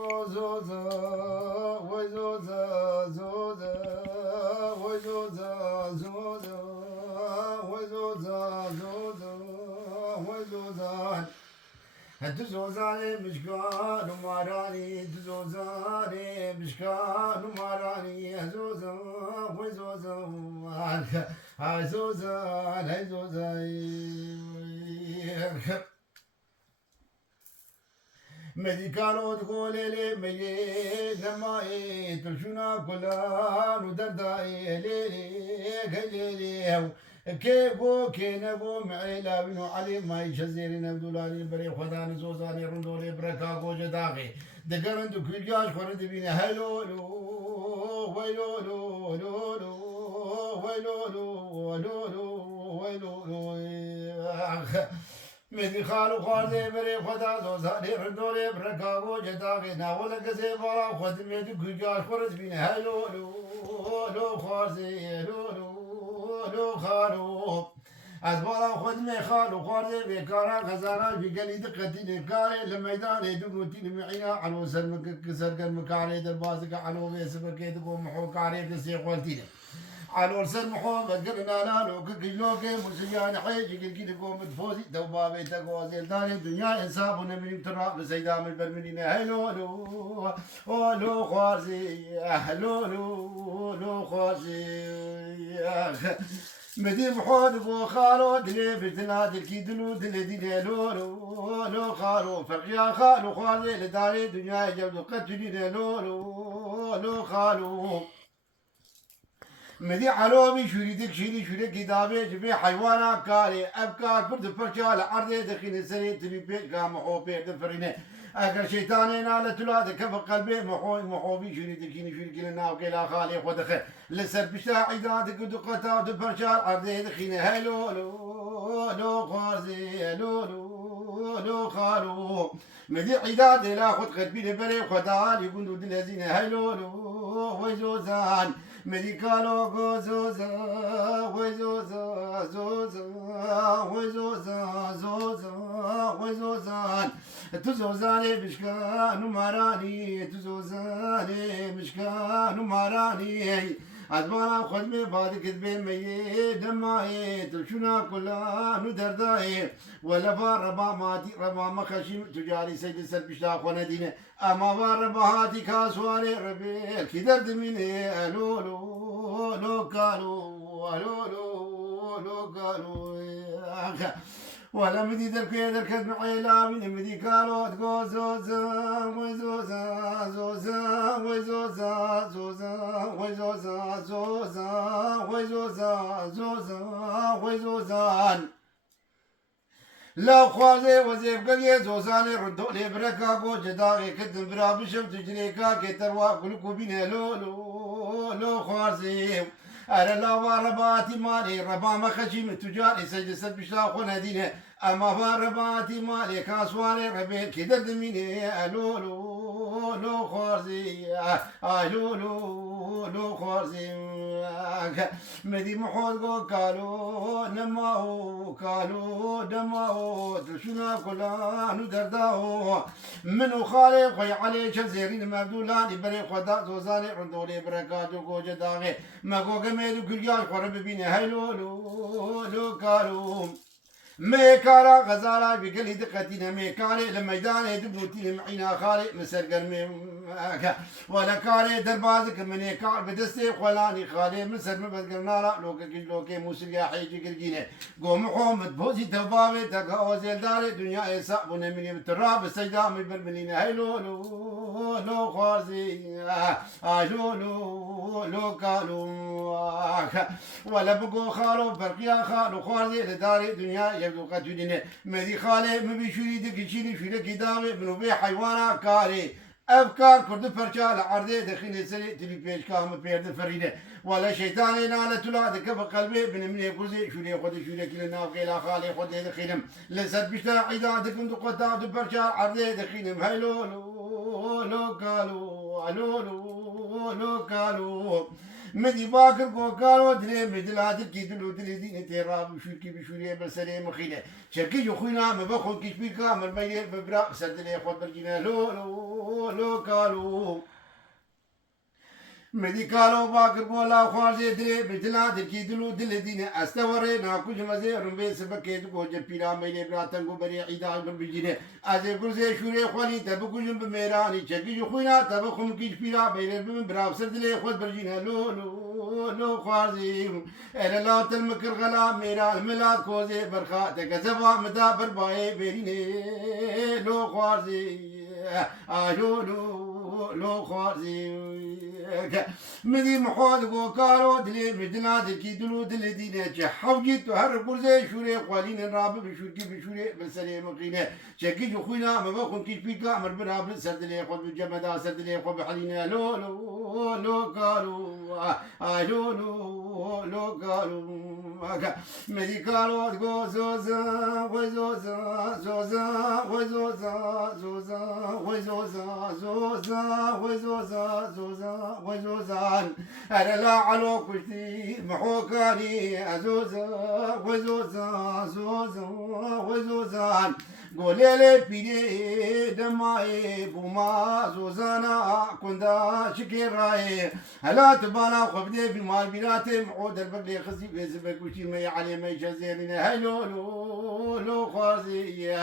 زوزة وزوزة زوزة وزوزة زوزة وزوزة زوزة وزوزة الدزوزاني مشكان وماراني الدزوزاني مشكان وماراني زوزة وزوزة زوزة زوزة مديكالو تقولي لي ميي نماي تلشونا كلان ودرداي ليلي ليلي كيفو كينبو معيلا بنو علي ما يشزيري نبدولاني بري خداني زوزاني رندولي بركاكو جداغي دقرن دو كيجاش خورد بيني هلو لو ويلو لو لو لو ويلو لو لو لو ويلو لو مدي خالو خاردي بري خدا زوزاني رندولي بركاكو جداغي ناولا كزيبا خد مدي كيجاش خورد بيني هلو لو لو خارزي لو لو لو خالو از بالا خدمه خالو خارده بكارا غزانا في قلي دقتي نكاري لميدان دبروتي معينا عنو سرمك سرقن مكاري دربازك عنو بيسبك يدقو محو كاري بسي قولتينا عنو سرمحو مذكرنا لانو ككجلوكي مسيان حيجي قلقي لقو مدفوزي دوبابي تقو زيلداني دنيا انساب ونبني متراب لسيدام البرمنين هلو لو لو خارزي لو لو لو خارزي مدي محود بو خالو دلي بتنادل كي دلو دلي دلي لو لو لو خالو فرقيا خالو خالي لداري دنيا جبدو قتلي لو لو لو خالو مدي علومي شريدك شيري شري كتابي جبي حيوانا كاري افكار برد فرشال عرضي دخين سري تبي بيت قام محو بيت فرينه اگر شيطاني نال تلاد كف قلبي محو بي شريدك شيري شري كلنا وكلا خالي خدخ لسر بشتا عيداتك دقتا فرشال عرضي دخين هلو لو لو خازي لو لو لو خالو مدي عيدات لا خد قلبي بري خدال يقولوا دلزين هلو لو وزوزان مديكالو غوزوزا وزوزا زوزا وزوزا زوزا وزوزان تزوزاني بشكان وماراني تزوزاني بشكان وماراني أدوانا خدمة بعد كذبة مية دمائي تلشونا كلها ندردائي ولا ربا ماتي ربا مخشيم تجاري سيد سر بشتا خونا دينه أما ربا هاتي كاسواري ربي كدرد مني ألو لو لو كالو ألو لو لو كالو ولا مدي دركي دركت معيلا من مدي كارو تقول زوزا وزوزا زوزا وزوزا زوزا وزوزا زوزا وزوزا زوزا وزوزان لا خوازي وزيب قليه زوزاني ردو لي بركاكو جداغي كدن برا بشم تجريكا كتروا قلقو بيني لو لو لو خوازي أرى لا ورباتي مالي ربا مخشيم تجاري سجل سد بشلا خون هدينه أما فارباتي مالي كاسواري ربي كدر دميني ألو لو لو خارزي ألو لو لو خارزي مدي محوض قالوا نماهو قالوا دماهو تلشنا كلانو درداهو منو خالي خوي علي شزيرين مبدولاني بري خدا زوزاني عندولي بركاتو كوجة داغي مكو قميدو كرياش خرب بيني هلو لو لو قالوا ميكارا غزالا بقلي دقتنا ميكاري لميدان دبوتي معينا خالي مسر قرمي ولا كاري دربازك من يكار بدستي خلاني خالي مسر مبد قرنارا لوكي موسيقى حيجي قرقينه قوم حومد بوزي تبابي تقاوزيل داري دنيا يسعب ونمني بالتراب السجدة من برملين هيلو لو لو خازي لو لو لو كالو ولا بقو خالو فرقيا خالو خازي لداري دنيا يبدو قتلين مدي خالي مبي شريدك يشيني شريك داوي منو بي حيوانا كاري افكار كرد فرشال عرضي دخين سري تبي بيش كام بيرد فريده ولا شيطان ينال تلا دك بقلبي بن من يكوزي شو لي خد شو لي كلنا وقيلا خالي خد دخينم لسد بشتا عيداتكم دقتا دبرشال عرضي دخينم هلو لو لو قالوا لو لو لو قالوا مدي باكر كوكارو دلي مدلا دلكي دلو دلي دين تيرا بشوكي بشوري بسري مخيله شكي يخوينا ما بخون كيش بيكا مرمي ببرا سدلي خود برجينا لو لو لو كالو مديكالو باكر بولا خوازي دري بجلا دلكي دلو دل دين استوري ناكوش مزي رمبي سبكي دكو جبيرا ميلي براتنگو بري عيدا بجيني ازي كرزي شوري خواني تبكوشن بميراني چكي خوينا تبخم كيش بيرا بيري بمبرا سردلي خود برجينا لو لو لو خوازي الا لا تلمكر غلا ميرا الملاد كوزي برخا تكزبا مدا برباي بيريني لو خوازي لو لو لو خوازي مدي محواد قو كارو دلي مدنا دلكي دلو دل دينا حوجيت هر برزي شوري قوالين الرابع بشوركي بشوري بالسلي مقينة شكي جخوينا ما بخون كيش بيكا امر برابل سردلي خود بجمدا سردلي خود بحلينا لو لو لو كارو لو لو لو كارو مدي كارو قو زوزا وزوزا زوزا وزوزا زوزا وزوزا زوزا وزوزا زوزا وزوزان أنا لا علو كشتي محوكاني أزوزا وزوزا زوزا وزوزان قولي لي بيدي دمائي بوما زوزانا كندا شكيراي هلا تبانا وخبدي في مال بيناتي معود البقلي خزي بيزبك وشي ما علي ما يجزيني هلو لو لو خازي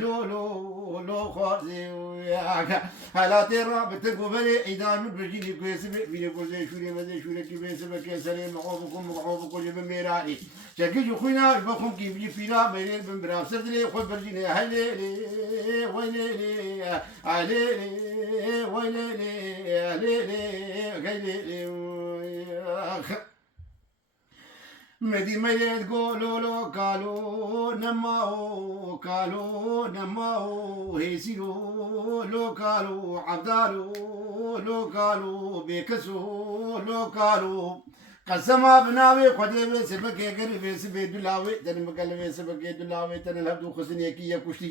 لو لو لو خازي هلا ترى بتقو بلي عيدان من برجيني كويس بيني كوزي شوري مزي شوري كي بيزبك يا سليم معوبكم معوبكم جب ميراني شكي خوينا بخم كي بيجي فينا ميرين بمبرا سردلي خود برجيني هليلي ويليلي عليلي ويليلي عليلي غيليلي مدي ميلاد قولوا لو قالوا نماو هيسيو لو قالوا عبدالو لو قالوا بيكسو لو قالوا قسما بناوي خدي بي سبكي غري بي سبي دلاوي تن مقلبي سبكي دلاوي تن الهبدو خسني كي يكشتي